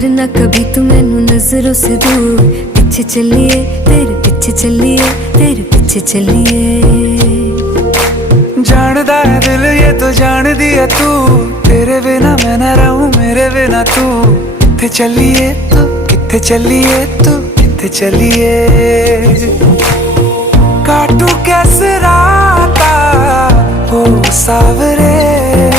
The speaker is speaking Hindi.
करना कभी तू मैनू नजरों से दूर। पीछे चलिए तेरे पीछे चलिए, तेरे पीछे चलिए। जानदा है दिल ये तो जान दिया तू, तेरे बिना मैं ना रहूं मेरे बिना तू। किथे चलिए तू, किथे चलिए तू, किथे चलिए। काटू कैसे राता ओ सावरे।